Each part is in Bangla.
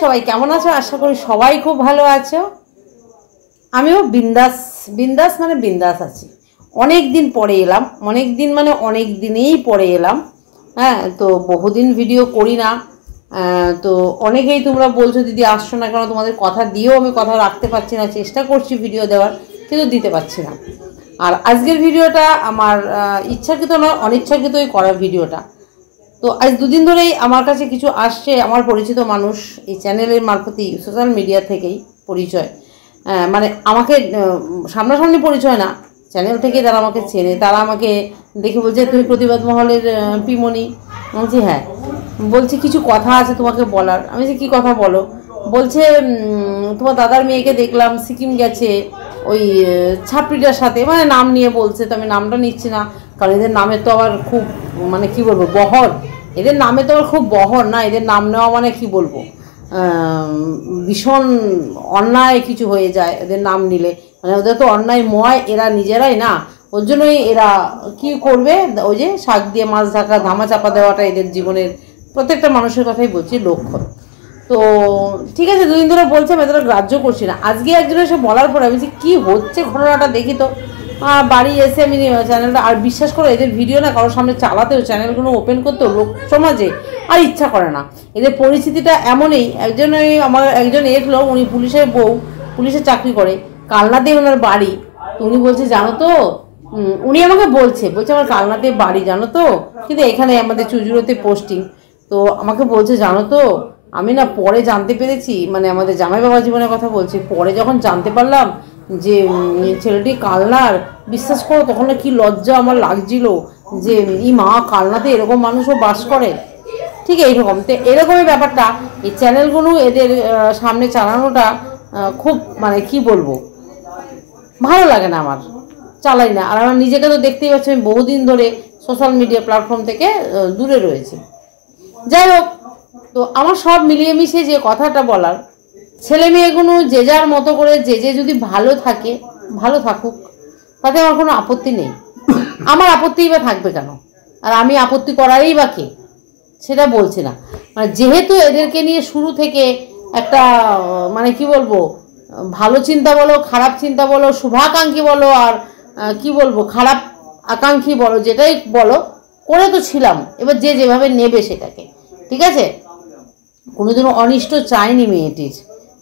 সবাই কেমন আছো? আশা করি সবাই খুব ভালো আছো। আমিও বিন্দাস বিন্দাস মানে বিন্দাস আছি। অনেক দিন পরে এলাম, অনেক দিন মানে অনেক দিনেই পরে এলাম। হ্যাঁ, তো বহুদিন ভিডিও করি না। তো অনেকেই তোমরা বলছো দিদি আসছো না কেন, তোমাদের কথা দিয়েও আমি কথা রাখতে পারছি না। চেষ্টা করছি ভিডিও দেওয়ার, কিন্তু দিতে পারছি না। আর আজকের ভিডিওটা আমার ইচ্ছাকৃত নয়, অনিচ্ছাকৃতই করা ভিডিওটা। তো আজ দুদিন ধরেই আমার কাছে কিছু আসছে, আমার পরিচিত মানুষ এই চ্যানেলের মারফতেই, সোশ্যাল মিডিয়া থেকেই পরিচয়। মানে আমাকে সামনাসামনি পরিচয় না, চ্যানেল থেকেই তারা আমাকে চেনে। তারা আমাকে দেখে বলছে তুমি প্রতিবাদ মহলের পিমনি। বলছি হ্যাঁ। বলছি কিছু কথা আছে তোমাকে বলার। আমি যে কী কথা বলো? বলছে তোমার দাদার মেয়েকে দেখলাম সিকিম গেছে ওই ছাত্রীটার সাথে, মানে নাম নিয়ে বলছে। তো আমি নামটা নিচ্ছি না, কারণ এদের নামে তো আবার খুব মানে কি বলবো বহর। এদের নামে তো আবার খুব বহর না, এদের নাম নেওয়া মানে কি বলবো ভীষণ অন্যায় কিছু হয়ে যায় এদের নাম নিলে। মানে ওদের তো অন্যায়ময় এরা নিজেরাই না, ওর জন্যই এরা কি করবে, ওই যে শাক দিয়ে মাছ ঢাকা ধামা চাপা দেওয়াটা এদের জীবনের প্রত্যেকটা মানুষের কথাই বলছি লক্ষ্য। তো ঠিক আছে, দুদিন ধরে বলছে, আমি এতটা গ্রাহ্য করছি না। আজকে একজন এসে বলার পরে আমি বলছি কী হচ্ছে ঘটনাটা দেখি তো। বাড়ি এসে আমি চ্যানেলটা, আর বিশ্বাস করো এদের ভিডিও না কারোর সামনে চালাতেও, চ্যানেলগুলো ওপেন করতেও লোক সমাজে আর ইচ্ছা করে না। এদের পরিস্থিতিটা এমনই। আমার একজন এসলো, উনি পুলিশের বউ, পুলিশে চাকরি করে, কালনাতে ওনার বাড়ি। তো উনি বলছে জানো তো, উনি আমাকে বলছে আমার কালনাতে বাড়ি জানো তো, কিন্তু এখানে আমাদের চুজুড়োতে পোস্টিং। তো আমাকে বলছে জানো তো, আমি না পরে জানতে পেরেছি, মানে আমাদের জামাই বাবা জীবনের কথা বলছি, পরে যখন জানতে পারলাম যে ছেলেটি কালনার, বিশ্বাস করো তখন না কি লজ্জা আমার লাগছিল যে ই মা, কালনাতে এরকম মানুষও বাস করে। ঠিক এইরকম তো এরকমই ব্যাপারটা। এই চ্যানেলগুলো এদের সামনে চালানোটা খুব মানে কি বলবো, ভালো লাগে না আমার, চালাই না। আর আমার নিজেকে তো দেখতেই পাচ্ছি আমি বহুদিন ধরে সোশ্যাল মিডিয়া প্ল্যাটফর্ম থেকে দূরে রয়েছি। যাই হোক, তো আমার সব মিলিয়ে মিশিয়ে যে কথাটা বলার, ছেলে মেয়েগুলো যে যার মতো করে যে যে যদি ভালো থাকে, ভালো থাকুক, তাতে আমার কোনো আপত্তি নেই। আমার আপত্তিই বা থাকবে কেন? আর আমি আপত্তি করারই বা কে, সেটা বলছি না। মানে যেহেতু এদেরকে নিয়ে শুরু থেকে একটা মানে কি বলবো, ভালো চিন্তা বলো, খারাপ চিন্তা বলো, শুভাকাঙ্ক্ষী বলো, আর কি বলবো খারাপ আকাঙ্ক্ষী বলো, যেটাই বলো, করে তো ছিলাম। এবার যে যেভাবে নেবে সেটাকে, ঠিক আছে। কোনোদিনও অনিষ্ট চাইনি মেয়েটির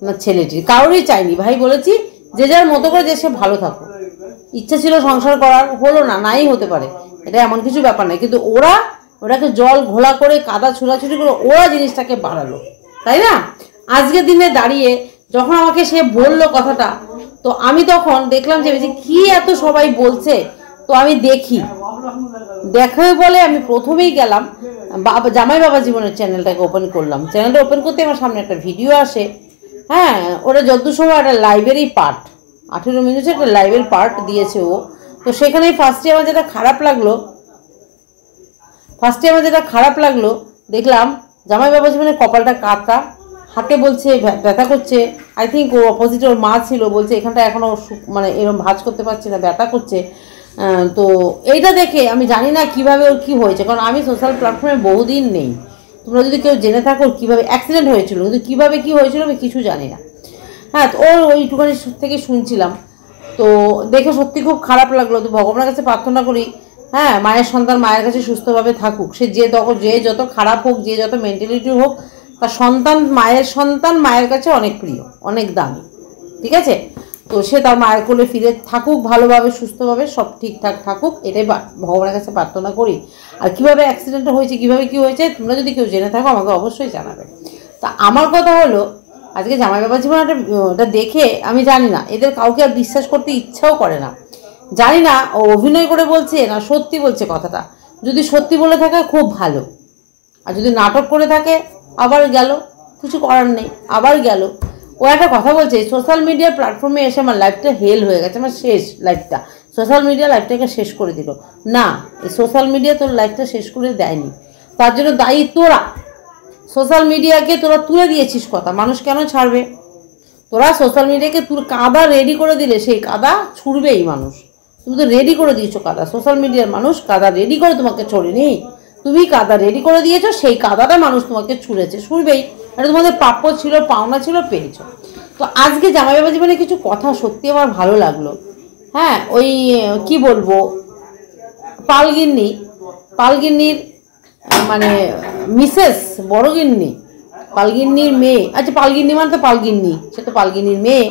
না ছেলেটির, কারোরই চাইনি ভাই। বলেছি যে যার মতো করে যে সে ভালো থাকুক। ইচ্ছা ছিল সংসার করার, হলো না, নাই হতে পারে, এটা এমন কিছু ব্যাপার নয়। কিন্তু ওটাকে জল ঘোলা করে কাদা ছোড়াছুড়ি করে ওরা জিনিসটাকে বাড়ালো, তাই না? আজকের দিনে দাঁড়িয়ে যখন আমাকে সে বললো কথাটা, তো আমি তখন দেখলাম যে কি এত সবাই বলছে। তো আমি দেখাই বলে আমি প্রথমেই গেলাম জামাই বাবা জীবনের চ্যানেলটাকে ওপেন করলাম। চ্যানেলটা ওপেন করতে আমার সামনে একটা ভিডিও আসে। হ্যাঁ, ওটা যতদূর সময় একটা লাইভেরই পার্ট, 18 মিনিটের একটা লাইভের পার্ট দিয়েছে ও। তো সেখানেই ফার্স্টে আমার যেটা খারাপ লাগলো, দেখলাম জামাই বাবা জীবনের কপালটা কাটা, হাতে বলছে ব্যথা করছে। আই থিঙ্ক ও অপোজিটে ওর মা ছিল, বলছে এখানটা এখনও মানে এরকম ভাঁজ করতে পারছি না, ব্যথা করছে। তো এইটা দেখে আমি জানি না কীভাবে ওর কী হয়েছে, কারণ আমি সোশ্যাল প্ল্যাটফর্মে বহুদিন নেই। তোমরা যদি কেউ জেনে থাকো কীভাবে অ্যাক্সিডেন্ট হয়েছিল, কিন্তু কীভাবে কী হয়েছিল আমি কিছু জানি না। হ্যাঁ, তো ওর ওইটুখানি থেকে শুনছিলাম। তো দেখে সত্যি খুব খারাপ লাগলো। তো ভগবানের কাছে প্রার্থনা করি, হ্যাঁ, মায়ের সন্তান মায়ের কাছে সুস্থভাবে থাকুক। সে যে যত খারাপ হোক, যে যত মেন্টালিটি হোক, তার মায়ের সন্তান মায়ের কাছে অনেক প্রিয়, অনেক দামি, ঠিক আছে। তো সে তার মায়ের কোলে ফিরে থাকুক ভালোভাবে, সুস্থভাবে, সব ঠিকঠাক থাকুক, এটাই ভগবানের কাছে প্রার্থনা করি। আর কীভাবে অ্যাক্সিডেন্টটা হয়েছে, কীভাবে কী হয়েছে, তোমরা যদি কেউ জেনে থাকো আমাকে অবশ্যই জানাবে। তা আমার কথা হলো, আজকে জামাই বাবা জীবন ওটা দেখে আমি জানি না, এদের কাউকে আর বিশ্বাস করতে ইচ্ছাও করে না। জানি না ও অভিনয় করে বলছে না সত্যি বলছে কথাটা। যদি সত্যি বলে থাকে খুব ভালো, আর যদি নাটক করে থাকে আবার গেল, কিছু করার নেই, আবার গেল। ও একটা কথা বলছে, সোশ্যাল মিডিয়ার প্ল্যাটফর্মে এসে আমার লাইফটা হেল হয়ে গেছে, আমার শেষ লাইফটা, সোশ্যাল মিডিয়া লাইফটাকে শেষ করে দিল। না, এই সোশ্যাল মিডিয়া তোর লাইফটা শেষ করে দেয়নি, তার জন্য দায়ী তোরা। সোশ্যাল মিডিয়াকে তোরা তুলে দিয়েছিস কথা, মানুষ কেন ছাড়বে? তোরা সোশ্যাল মিডিয়াকে কাদা রেডি করে দিলে সেই কাদা ছুড়বেই মানুষ। তুমি তো রেডি করে দিয়েছো কাদা, সোশ্যাল মিডিয়ার মানুষ কাদা রেডি করে তোমাকে ছড়েনি, তুমি কাদা রেডি করে দিয়েছো, সেই কাদাটা মানুষ তোমাকে ছুঁড়েছে, ছুঁড়বেই, এটা তোমাদের প্রাপ্য ছিল, পাওনা ছিল, পেয়েছো। তো আজকে জামাই বাবা জীবনে কিছু কথা সত্যি আমার ভালো লাগলো। হ্যাঁ, ওই কি বলবো, পালগিন্নির মানে মিসেস, বড় গিন্নি, পালগিন্নির মেয়ে, আচ্ছা পালগিন্নি মানে তো পালগিন্নি, সে তো পালগিন্নির মেয়ে।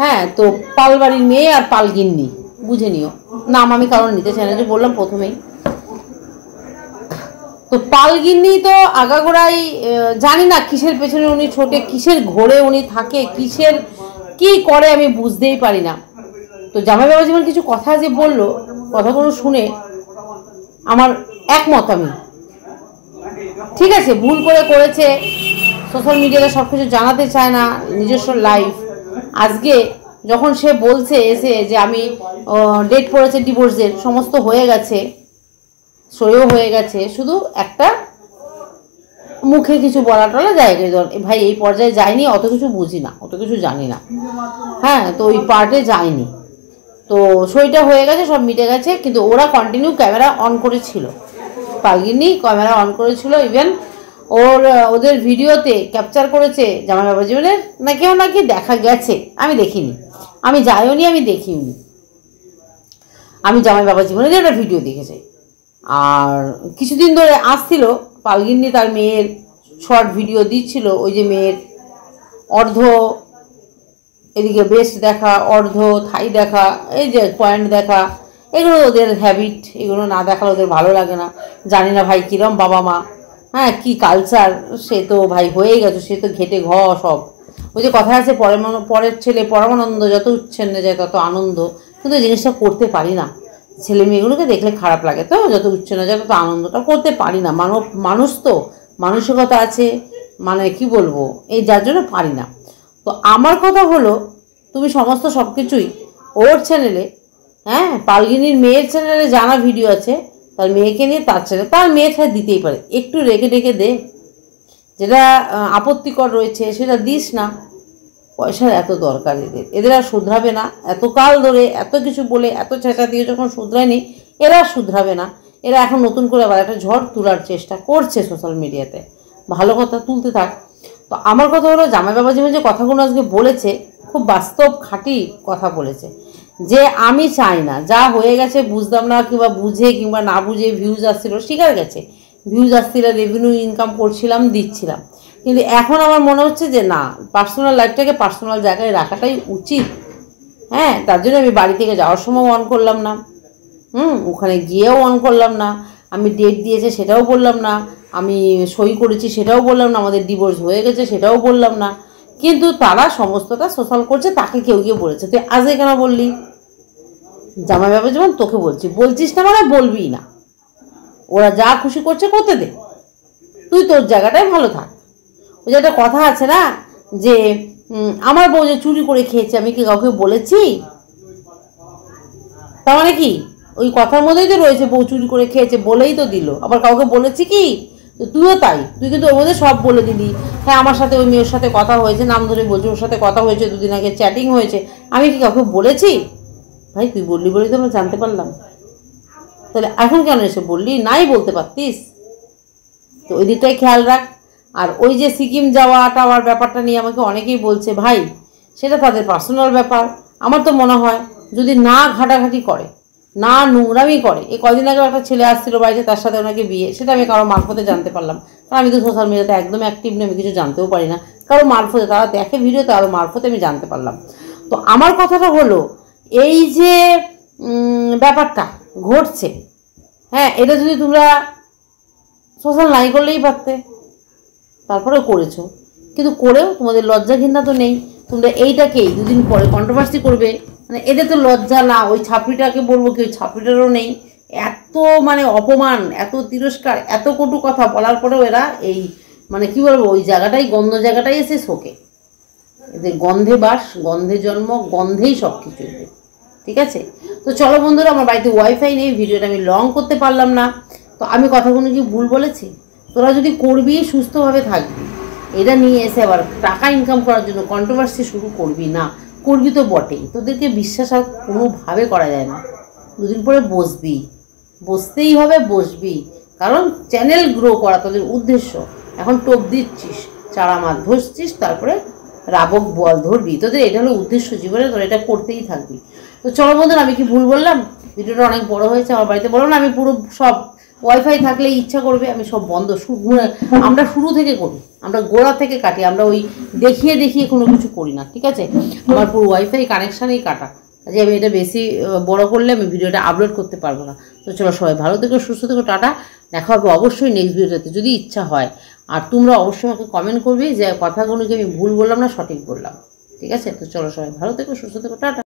হ্যাঁ, তো পালবাড়ির মেয়ে আর পালগিন্নি বুঝে নিও, নাম আমি কারণ নিতে চাই না, যে বললাম প্রথমেই। তো পালগিন্নি তো আগাগোড়াই জানি না কিসের পেছনে উনি ছোটে, কিসের ঘোরে উনি থাকে, কিসের কি করে আমি বুঝতেই পারি না। তো জামাই বাবা জীবন কিছু কথা যে বললো, কথাগুলো শুনে আমার একমত আমি। ঠিক আছে, ভুল করেছে, সোশ্যাল মিডিয়াতে সব কিছু জানাতে চায় না, নিজস্ব লাইফ। আজকে যখন সে বলছে এসে যে আমি ডেট পড়েছে ডিভোর্সের, সমস্ত হয়ে গেছে, সইও হয়ে গেছে, শুধু একটা মুখে কিছু বলা টলা জায়গায়, ভাই এই পর্যায়ে যায়নি, অত কিছু বুঝি না, অত কিছু জানি না। হ্যাঁ, তো ওই পার্টে যায়নি, তো সইটা হয়ে গেছে, সব মিটে গেছে। কিন্তু ওরা কন্টিনিউ ক্যামেরা অন করেছিল, পালগিনি ক্যামেরা অন করেছিল, ইভেন ওদের ভিডিওতে ক্যাপচার করেছে জামাই বাবা জীবনের নাকি দেখা গেছে, আমি দেখিনি, আমি যাইও নি, আমি দেখিনি, আমি জামাই বাবা জীবনের একটা ভিডিও দেখেছি। আর কিছুদিন ধরে আসছিল পালগিন্নি তার মেয়ের শর্ট ভিডিও দিচ্ছিল, ওই যে মেয়ের অর্ধ এদিকে বেস্ট দেখা, অর্ধ থাই দেখা, এই যে পয়েন্ট দেখা, এগুলো ওদের হ্যাবিট, এগুলো না দেখালে ওদের ভালো লাগে না। জানি না ভাই কীরকম বাবা মা, হ্যাঁ কী কালচার, সে তো ভাই হয়েই গেছে, সে তো ঘেটে সব। ওই যে কথা আছে, পরের ছেলে পরমানন্দ, যত উচ্ছন্নে যায় তত আনন্দ, কিন্তু জিনিসটা করতে পারি না। ছেলে মেয়েগুলোকে দেখলে খারাপ লাগে, তো যত উচ্ছন্নে যায় তত আনন্দটা করতে পারি না। মানুষ তো মানসিকতা আছে, মানে কি বলবো, এই যার জন্য পারি না। তো আমার কথা হলো, তুমি সমস্ত সব কিছুই ওর চ্যানেলে, হ্যাঁ পালগিনির মেয়ের চ্যানেলে জানা ভিডিও আছে, তার মেয়েকে নিয়ে তার চ্যানেলে, তার মেয়ে ছাড়া দিতেই পারে, একটু রেখে দে, যেটা আপত্তিকর রয়েছে সেটা দিস না। পয়সার এত দরকার এদের আর শুধরাবে না, এত কাল ধরে এত কিছু বলে এত চেঁচা দিয়ে যখন শুধরায়নি, এরা শুধরাবে না। এরা এখন নতুন করে আবার একটা ঝড় তোলার চেষ্টা করছে সোশ্যাল মিডিয়াতে, ভালো কথা তুলতে থাক। তো আমার কথা হলো, জামাই বাবা জীবন যে কথাগুলো আজকে বলেছে, খুব বাস্তব খাঁটি কথা বলেছে, যে আমি চাই না, যা হয়ে গেছে বুঝতাম না, কিংবা বুঝে কিংবা না বুঝে ভিউজ আসছিল, শিকার গেছে, ভিউজ আসছিল, রেভিনিউ ইনকাম করছিলাম, দিচ্ছিলাম, কিন্তু এখন আমার মনে হচ্ছে যে না, পার্সোনাল লাইফটাকে পার্সোনাল জায়গায় রাখাটাই উচিত। হ্যাঁ, তার জন্য আমি বাড়ি থেকে যাওয়ার সময় অন করলাম না, ওখানে গিয়েও অন করলাম না, আমি ডেট দিয়েছে সেটাও বললাম না, আমি সই করেছি সেটাও বললাম না, আমাদের ডিভোর্স হয়ে গেছে সেটাও বললাম না, কিন্তু তারা সমস্তটা সোশ্যাল করছে। তাকে কেউ বলেছে তুই আজকে কেন বললি? জামাই বাবা যেমন তোকে বলছিস না মানে বলবি না, ওরা যা খুশি করছে করতে দে, তুই তোর জায়গাটায় ভালো থাক। ওই যে একটা কথা আছে না, যে আমার বউ যে চুরি করে খেয়েছে, আমি কি কাউকে বলেছি? তার মানে কি, ওই কথার মধ্যেই তো রয়েছে, বউ চুরি করে খেয়েছে বলেই তো দিল, আবার কাউকে বলেছি কি? তো তুইও তাই, তুই কিন্তু ওর মধ্যে সব বলে দিলি। হ্যাঁ, আমার সাথে ওই মেয়ের সাথে কথা হয়েছে, নাম ধরে বলছি, ওর সাথে কথা হয়েছে, দুদিন আগে চ্যাটিং হয়েছে, আমি কি কাউকে বলেছি? ভাই তুই বললি বলেই তো আমরা জানতে পারলাম, তাহলে এখন কেন এসে বললি? নাই বলতে পারতিস। তো ওই দিকটাই খেয়াল রাখ। আর ওই যে সিকিম যাওয়া টাওয়ার ব্যাপারটা নিয়ে আমাকে অনেকেই বলছে, ভাই সেটা তাদের পার্সোনাল ব্যাপার। আমার তো মনে হয় যদি না ঘাটাঘাটি করে, না নোংরামি করে, এই কদিন আগে একটা ছেলে আসছিল বাড়িতে, তার সাথে ওনাকে বিয়ে, সেটা আমি কারো মারফতে জানতে পারলাম, কারণ আমি তো সোশ্যাল মিডিয়াতে একদম অ্যাক্টিভ নেই, আমি কিছু জানতেও পারি না, কারো মারফতে, তারা দেখে ভিডিওতে, আরও মারফতে আমি জানতে পারলাম। তো আমার কথাটা হলো, এই যে ব্যাপারটা ঘটছে, হ্যাঁ এটা যদি তোমরা সোশ্যাল নাই করলেই পারতে, তারপরেও করেছো, কিন্তু করেও তোমাদের লজ্জা ঘৃণা তো নেই। তোমরা এইটাকেই দুদিন পরে কন্ট্রোভার্সি করবে, মানে এদের তো লজ্জা না, ওই ছাপড়িটাকে বলবো কি, ওই ছাপড়িটারও নেই। এত মানে অপমান, এত তিরস্কার, এত কটু কথা বলার পরেও এরা এই মানে কি বলবো, ওই জায়গাটাই, গন্ধ জায়গাটাই এসে শোকে। এদের গন্ধে বাস, গন্ধে জন্ম, গন্ধেই সব কিছু এদের। ঠিক আছে, তো চলো বন্ধুরা, আমার বাড়িতে ওয়াইফাই নেই, ভিডিওটা আমি লং করতে পারলাম না। তো আমি কথাগুলো কি ভুল বলেছি? তোরা যদি করবি, সুস্থভাবে থাকবি, এটা নিয়ে এসে আবার টাকা ইনকাম করার জন্য কন্ট্রোভার্সি শুরু করবি না, করবি তো বটেই, তোদেরকে বিশ্বাস আর কোনোভাবে করা যায় না। দুদিন পরে বসতেই হবে, বসবি, কারণ চ্যানেল গ্রো করা তোদের উদ্দেশ্য। এখন টোপ দিচ্ছিস, চারা মাছ ধরছিস, তারপরে রাবক বল ধরবি, তোদের এটা হলো উদ্দেশ্য জীবনে, তোর এটা করতেই থাকবি। তো চলো বন্ধুরা, আমি কি ভুল বললাম? ভিডিওটা অনেক বড় হয়েছে। আমার বাড়িতে বলো না, আমি পুরো সব ওয়াইফাই থাকলে ইচ্ছা করবে আমি সব বন্ধ, আমরা শুরু থেকে করি, আমরা গোড়া থেকে কাটি, আমরা ওই দেখিয়ে দেখিয়ে কোনো কিছু করি না, ঠিক আছে? আমার পুরো ওয়াইফাই কানেকশানেই কাটা, যে আমি এটা বেশি বড় করলে আমি ভিডিওটা আপলোড করতে পারবো না। তো চলো, সবাই ভালো থেকো, সুস্থ থেকো, টাটা। দেখা হবে অবশ্যই নেক্সট ভিডিওতে যদি ইচ্ছা হয়। আর তোমরা অবশ্যই আমাকে কমেন্ট করবে যে কথাগুলোকে আমি ভুল বললাম না সঠিক বললাম, ঠিক আছে? তো চলো, সবাই ভালো থেকো, সুস্থ থেকো, টাটা।